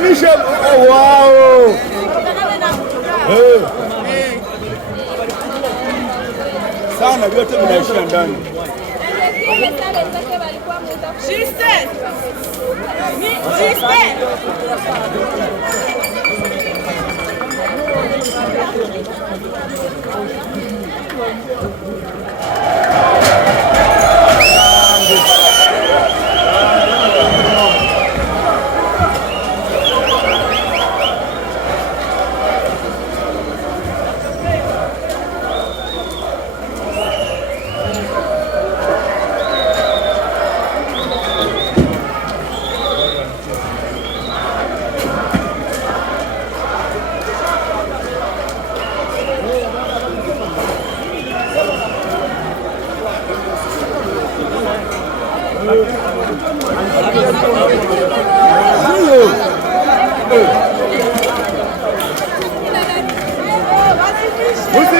Michel, oh wow! Sana vyote vinaishia ndani.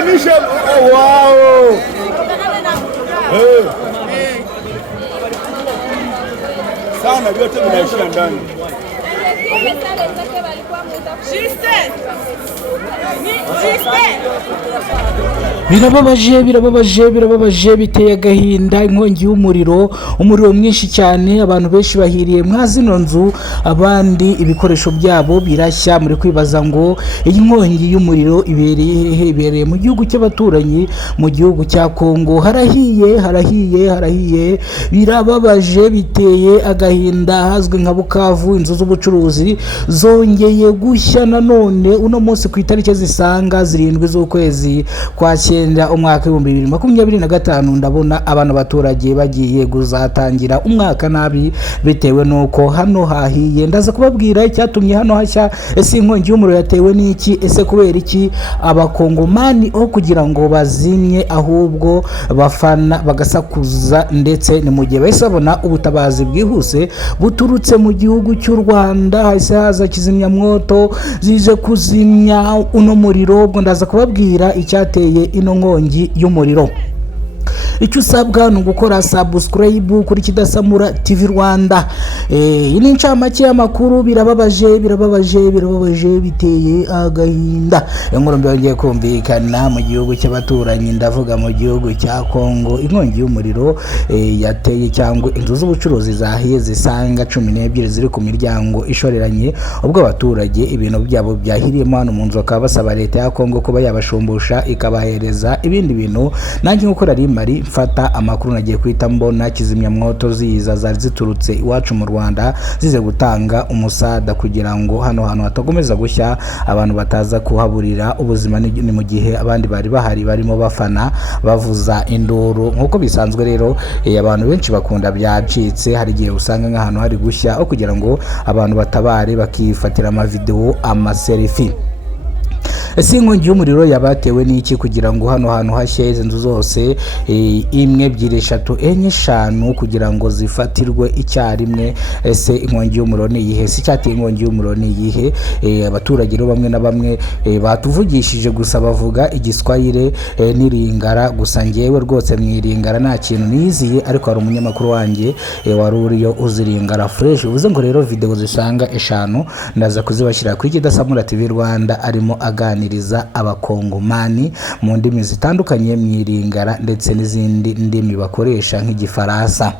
Michel, oh wow! Sana vyote vinaishia ndani. birababaje biteye agahinda. Inkongi y'umuriro, umuriro mwinshi cyane, abantu benshi bahiriye mwa zino nzu, abandi ibikoresho byabo birashya. Muri kwibaza ngo iyi nkongi y'umuriro ibereye hehe? Ibereye mu gihugu cy'abaturanyi, mu gihugu cya Kongo. Harahiye, birababaje biteye agahinda. Hazwi nka Bukavu, inzu z'ubucuruzi zongeye gushya nanone uno munsi ku itariki zisanga 7 z'ukwezi kwa 9 umwaka 2025. Ndabona abantu baturage bagiye kuzatangira umwaka nabi bitewe nuko hano hahiye. Ndaza kubabwira icyatumye hano hashya. Ese inkongi y'umuriro yatewe n'iki? Ese kubera iki abakongomani aho kugira ngo bazimye ahubwo bafana bagasakuza, ndetse ni mu gihe bahise babona ubutabazi bwihuse buturutse mu gihugu cy'u Rwanda, hahise haza kizimyamwoto zize kuzimya uno muriro. Ubwo ndaza kubabwira icyateye ino nkongi y'umuriro. Icyo usabwa ni ugukora subscribe kuri Kidasamura TV Rwanda. Iyi ni incamake y'amakuru. Birababaje biteye agahinda. Inkuru mbi yongeye kumvikana mu gihugu cy'abaturanyi, ndavuga mu gihugu cya Kongo. Inkongi y'umuriro yateye, cyangwa inzu z'ubucuruzi zahiye zisanga 12 ziri ku miryango ishoreranye. Ubwo abaturage ibintu byabo byahiriyemo hano mu nzu, bakaba basaba leta ya Kongo kuba yabashumbusha ikabahereza ibindi bintu. Nanjye gukora rimari mfata amakuru nagiye kwita mbona kizimyamwoto ziza zari ziturutse iwacu mu Rwanda zize gutanga umusada kugira ngo hano hantu hatakomeza gushya, abantu bataza kuhaburira ubuzima. Ni mu gihe abandi bari bahari barimo bafana bavuza induru nkuko bisanzwe. Rero abantu benshi bakunda byacitse. Hari igihe usanga nk'ahantu hari gushya aho kugira ngo abantu batabare bakifatira amavideo, amaselfie. Ese inkongi y'umuriro yabatewe n'iki kugira ngo hano hantu hashye izi nzu zose 1 2 3 4 5 kugira ngo zifatirwe icyarimwe? Ese inkongi y'umuriro ni iyihe? Si cyateye inkongi y'umuriro ni iyihe? Abaturage rero bamwe na bamwe batuvugishije gusa bavuga igiswahili n'iringara gusa. Ngewe rwose mwiringara nta kintu niziye, ariko hari umunyamakuru wanjye wari uriyo uziringara fresh. Uvuze ngo rero video zisanga 5 ndaza kuzibashyira kuri Kidasamura TV Rwanda, arimo aganiriza abakongomani mu ndimi zitandukanye, mwiringara ndetse n'izindi ndimi bakoresha nk'igifaransa.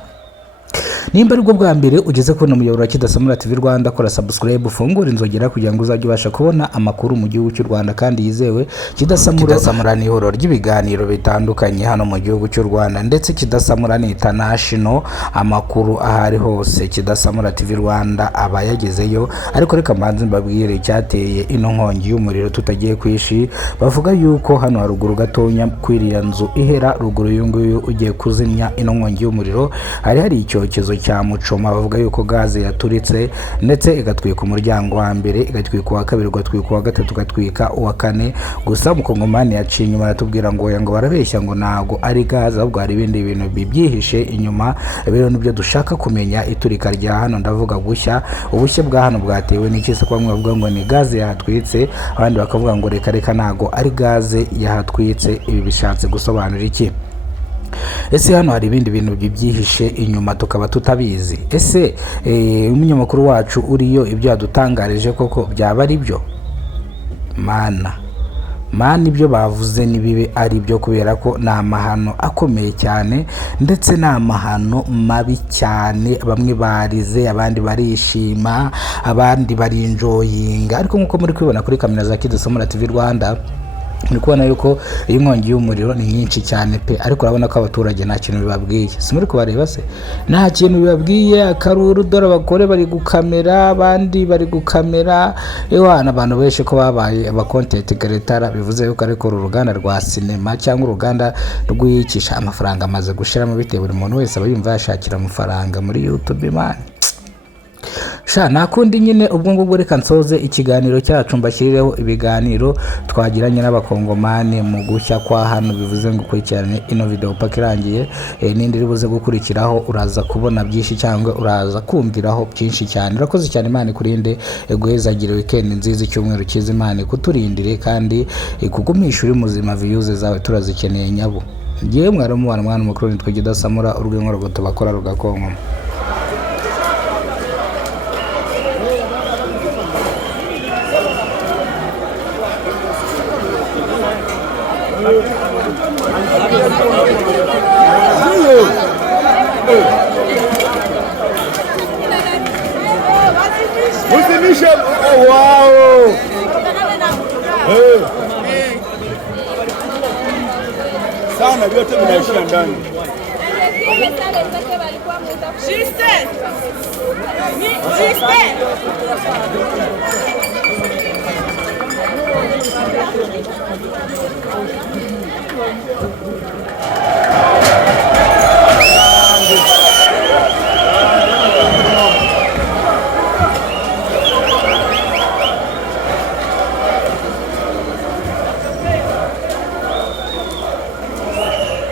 Nimba ari bwo bwa mbere ugeze kubona umuyoboro wa Kidasamura TV Rwanda, kora subscribe, ufungure inzogera kugira ngo uzajye ubasha kubona amakuru mu gihugu cy'u Rwanda kandi yizewe. Kidasamura ni ihuriro ry'ibiganiro bitandukanye hano mu gihugu cy'u Rwanda, ndetse Kidasamura ni international, amakuru ahari hose Kidasamura TV Rwanda aba yagezeyo. Ariko reka mbanze mbabwire icyateye ino nkongi y'umuriro tutagiye kwishi. Bavuga yuko hano haruguru gatonya kwiriya nzu ihera ruguru y'unguyu ugiye kuzimya ino nkongi y'umuriro hari icyokezo icyorezo cya Muchoma bavuga yuko gaze yaturitse ndetse igatwika umuryango wa mbere, igatwika uwa kabiri, igatwika uwa gatatu, igatwika uwa kane. Gusa Mukongomani yaciye inyuma aratubwira ngo barabeshya ngo ntago ari gaze, ahubwo hari ibindi bintu bibyihishe inyuma. Rero nibyo dushaka kumenya. Iturika rya hano ndavuga gushya, ubushye bwa hano bwatewe n'iki? Se bamwe bavuga ngo ni gaze yahatwitse, abandi bakavuga ngo reka ntago ari gaze yahatwitse. Ibi bishatse gusobanura iki? Ese hano hari ibindi bintu bibyihishe inyuma tukaba tutabizi? Ese umunyamakuru wacu uriyo ibyo yadutangarije koko byaba ari byo? Mana ibyo bavuze nibibe ari byo, kubera ko ni amahano akomeye cyane ndetse ni amahano mabi cyane. Bamwe barize, abandi barishima, abandi barinjoyinga. Ariko nkuko muri kubibona kuri kamera za Kidusomora TV Rwanda, muri kubona yuko iyi nkongi y'umuriro ni nyinshi cyane pe, ariko urabona ko abaturage nta kintu bibabwiye. Si muri kubareba se? Nta kintu bibabwiye. Akaruru dore abagore bari gukamera, abandi bari gukamera. Ewana abantu benshi ko babaye aba content creator, bivuze yuko ariko uruganda rwa sinema cyangwa uruganda rwikisha amafaranga amaze gushiramo, bitewe buri muntu wese aba yumva yashakira amafaranga muri YouTube man. Nakundi nyine ubwo ngubwo reka nsoze ikiganiro cyacu, mbashyirireho ibiganiro twagiranye n'abakongomani mu gushya kwa hano. Bivuze ngo ukurikirane ino video paka irangiye, n'indi iri buze gukurikiraho uraza kubona byinshi cyangwa uraza kumviraho byinshi cyane. Urakoze cyane, Imana ikurinde, guhezagire weekend nziza, icyumweru cyiza, Imana kuturindire kandi kugumisha uri muzima. Views zawe turazikeneye nyabo. Ngiye mwarimu wana mwana mukuru nitwe Kidasamura, urwego rwo bakora rugakonkoma. Wow! Sana vyote vinaishia ndani. Wow! Sana vyote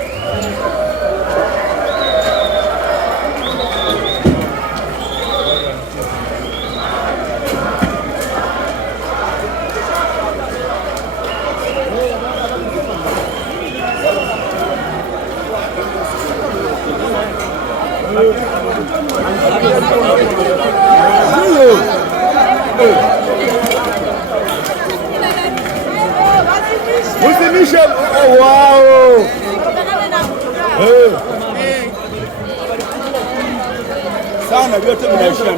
vinaishia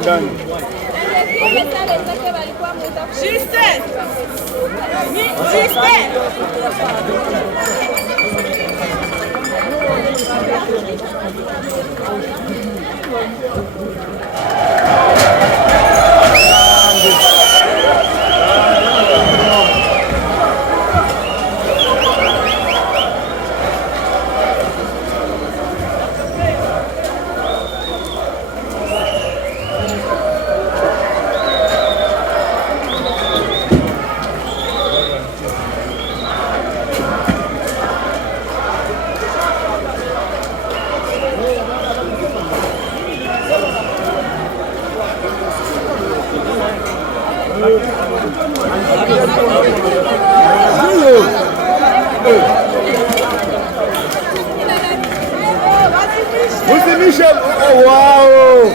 ndani. Wow!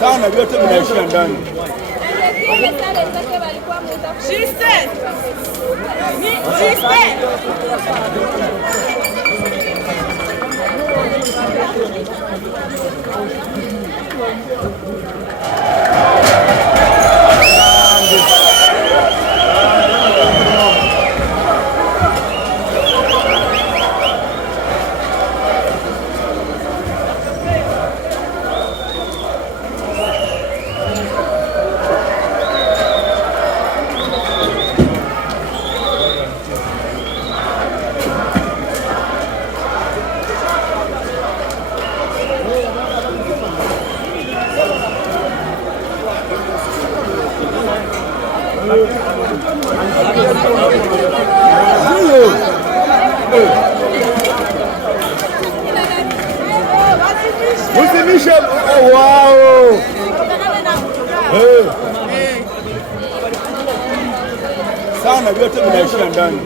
Sana vyote vinaishia ndani. Usimishe. Wow. Sana vyote vinaishia ndani.